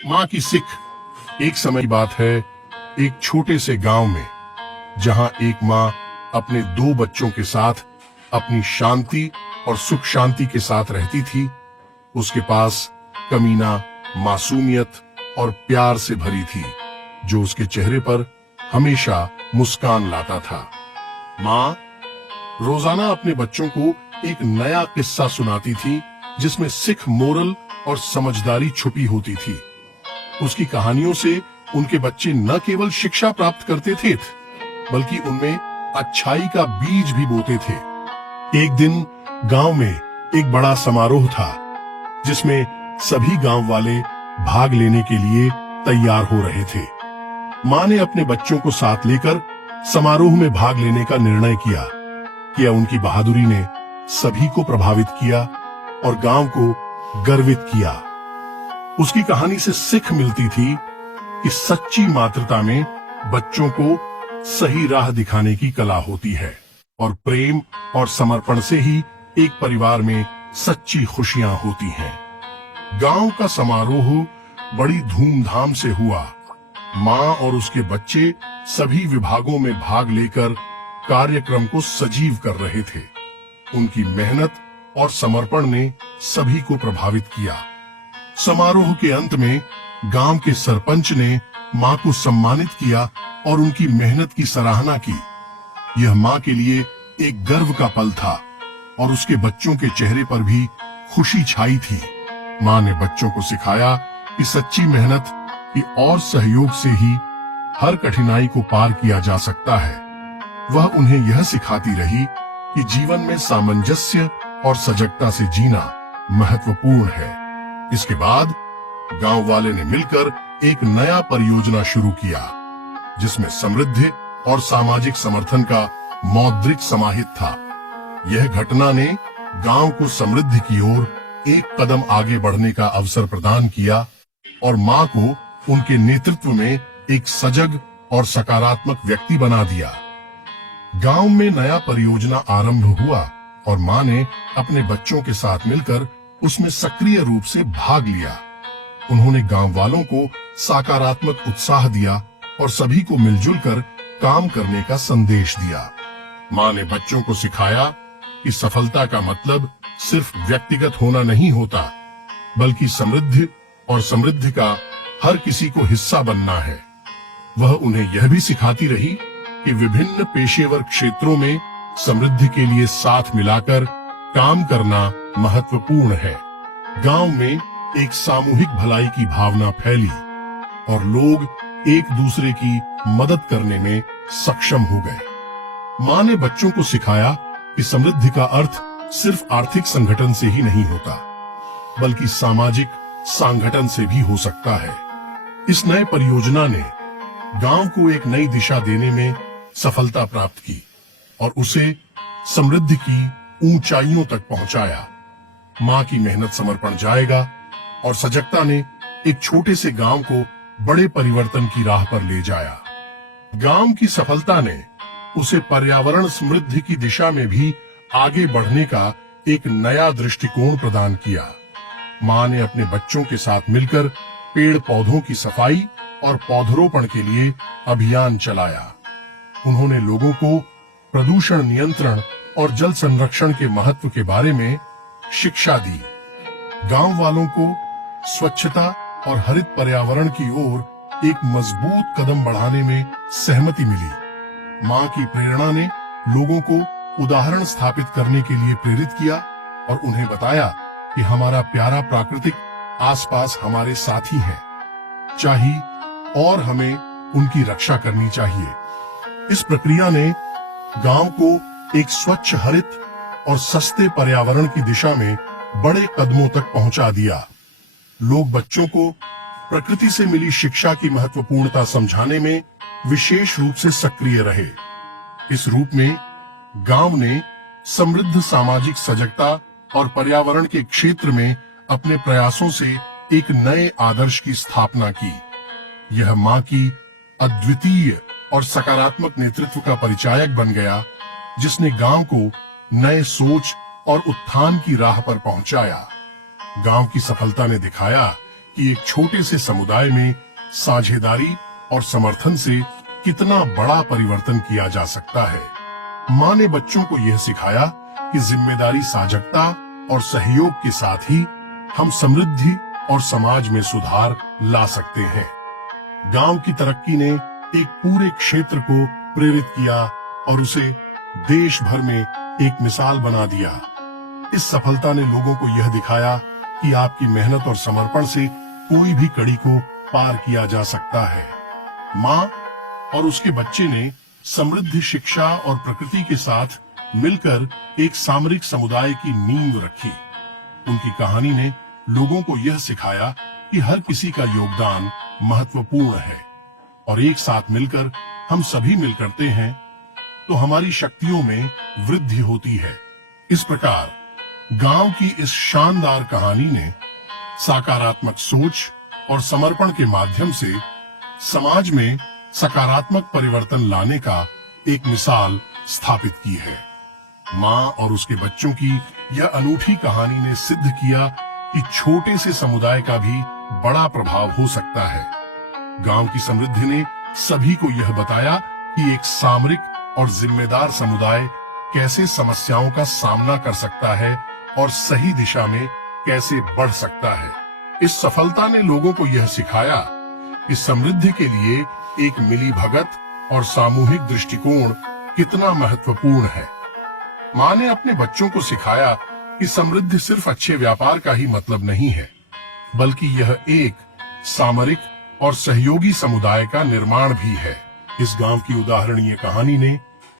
माँ की सिख। एक समय की बात है, एक छोटे से गांव में, जहां एक माँ अपने 2 बच्चों के साथ अपनी शांति और सुख शांति के साथ रहती थी। उसके पास कमीना, मासूमियत और प्यार से भरी थी, जो उसके चेहरे पर हमेशा मुस्कान लाता था। माँ रोजाना अपने बच्चों को एक नया किस्सा सुनाती थी, जिसमें सिख मोरल और समझदारी छुपी होती थी। उसकी कहानियों से उनके बच्चे न केवल शिक्षा प्राप्त करते थे, बल्कि उनमें अच्छाई का बीज भी बोते थे। एक दिन गांव में एक बड़ा समारोह था, जिसमें सभी गांव वाले भाग लेने के लिए तैयार हो रहे थे। माँ ने अपने बच्चों को साथ लेकर समारोह में भाग लेने का निर्णय किया। उनकी बहादुरी ने सभी को प्रभावित किया और गांव को गर्वित किया। उसकी कहानी से सीख मिलती थी कि सच्ची मातृता में बच्चों को सही राह दिखाने की कला होती है, और प्रेम और समर्पण से ही एक परिवार में सच्ची खुशियां होती हैं। गांव का समारोह बड़ी धूमधाम से हुआ। माँ और उसके बच्चे सभी विभागों में भाग लेकर कार्यक्रम को सजीव कर रहे थे। उनकी मेहनत और समर्पण ने सभी को प्रभावित किया। समारोह के अंत में गांव के सरपंच ने माँ को सम्मानित किया और उनकी मेहनत की सराहना की। यह माँ के लिए एक गर्व का पल था, और उसके बच्चों के चेहरे पर भी खुशी छाई थी। माँ ने बच्चों को सिखाया कि सच्ची मेहनत की और सहयोग से ही हर कठिनाई को पार किया जा सकता है। वह उन्हें यह सिखाती रही कि जीवन में सामंजस्य और सजगता से जीना महत्वपूर्ण है। इसके बाद गांव वाले ने मिलकर एक नया परियोजना शुरू किया, जिसमें समृद्धि और सामाजिक समर्थन का मौद्रिक समाहित था। यह घटना ने गांव को समृद्धि की ओर एक कदम आगे बढ़ने का अवसर प्रदान किया, और माँ को उनके नेतृत्व में एक सजग और सकारात्मक व्यक्ति बना दिया। गांव में नया परियोजना आरंभ हुआ, और माँ ने अपने बच्चों के साथ मिलकर उसमें सक्रिय रूप से भाग लिया। उन्होंने गांव वालों को सकारात्मक उत्साह दिया और सभी को मिलजुल कर काम करने का संदेश दिया। माँ ने बच्चों को सिखाया कि सफलता का मतलब सिर्फ व्यक्तिगत होना नहीं होता, बल्कि समृद्धि और समृद्धि का हर किसी को हिस्सा बनना है। वह उन्हें यह भी सिखाती रही कि विभिन्न पेशेवर क्षेत्रों में समृद्धि के लिए साथ मिलाकर काम करना महत्वपूर्ण है। गांव में एक सामूहिक भलाई की भावना फैली, और लोग एक दूसरे की मदद करने में सक्षम हो गए। माँ ने बच्चों को सिखाया कि समृद्धि का अर्थ सिर्फ आर्थिक संगठन से ही नहीं होता, बल्कि सामाजिक संगठन से भी हो सकता है। इस नए परियोजना ने गांव को एक नई दिशा देने में सफलता प्राप्त की और उसे समृद्धि की ऊंचाइयों तक पहुंचाया। माँ की मेहनत, समर्पण जाएगा और सजगता ने एक छोटे से गांव को बड़े परिवर्तन की राह पर ले जाया। गांव की सफलता ने उसे पर्यावरण समृद्धि की दिशा में भी आगे बढ़ने का एक नया दृष्टिकोण प्रदान किया। माँ ने अपने बच्चों के साथ मिलकर पेड़ पौधों की सफाई और पौधरोपण के लिए अभियान चलाया। उन्होंने लोगों को प्रदूषण नियंत्रण और जल संरक्षण के महत्व के बारे में शिक्षा दी। गांव वालों को स्वच्छता और हरित पर्यावरण की ओर एक मजबूत कदम बढ़ाने में सहमति मिली। माँ की प्रेरणा ने लोगों को उदाहरण स्थापित करने के लिए प्रेरित किया और उन्हें बताया कि हमारा प्यारा प्राकृतिक आसपास हमारे साथी है, चाहिए और हमें उनकी रक्षा करनी चाहिए। इस प्रक्रिया ने गांव को एक स्वच्छ, हरित और सस्ते पर्यावरण की दिशा में बड़े कदमों तक पहुंचा दिया। लोग बच्चों को प्रकृति से मिली शिक्षा की महत्वपूर्णता समझाने में विशेष रूप से सक्रिय रहे। इस रूप में गांव ने समृद्ध सामाजिक सजगता और पर्यावरण के क्षेत्र में अपने प्रयासों से एक नए आदर्श की स्थापना की। यह माँ की अद्वितीय और सकारात्मक नेतृत्व का परिचायक बन गया, जिसने गांव को नए सोच और उत्थान की राह पर पहुंचाया। गांव की सफलता ने दिखाया कि एक छोटे से समुदाय में साझेदारी और समर्थन से कितना बड़ा परिवर्तन किया जा सकता है। माँ ने बच्चों को यह सिखाया कि जिम्मेदारी, साझकता और सहयोग के साथ ही हम समृद्धि और समाज में सुधार ला सकते हैं। गांव की तरक्की ने एक पूरे क्षेत्र को प्रेरित किया और उसे देश भर में एक मिसाल बना दिया। इस सफलता ने लोगों को यह दिखाया कि आपकी मेहनत और समर्पण से कोई भी कड़ी को पार किया जा सकता है। माँ और उसके बच्चे ने समृद्ध शिक्षा और प्रकृति के साथ मिलकर एक सामरिक समुदाय की नींव रखी। उनकी कहानी ने लोगों को यह सिखाया कि हर किसी का योगदान महत्वपूर्ण है और एक साथ मिलकर हम सभी मिल करते हैं तो हमारी शक्तियों में वृद्धि होती है। इस प्रकार गांव की इस शानदार कहानी ने सकारात्मक सोच और समर्पण के माध्यम से समाज में सकारात्मक परिवर्तन लाने का एक मिसाल स्थापित की है। माँ और उसके बच्चों की यह अनूठी कहानी ने सिद्ध किया कि छोटे से समुदाय का भी बड़ा प्रभाव हो सकता है। गांव की समृद्धि ने सभी को यह बताया कि एक सामरिक और जिम्मेदार समुदाय कैसे समस्याओं का सामना कर सकता है और सही दिशा में कैसे बढ़ सकता है। इस सफलता ने लोगों को यह सिखाया कि समृद्धि के लिए एक मिलीभगत और सामूहिक दृष्टिकोण कितना महत्वपूर्ण है। माँ ने अपने बच्चों को सिखाया कि समृद्धि सिर्फ अच्छे व्यापार का ही मतलब नहीं है, बल्कि यह एक सामरिक और सहयोगी समुदाय का निर्माण भी है। इस गांव की उदाहरणीय कहानी ने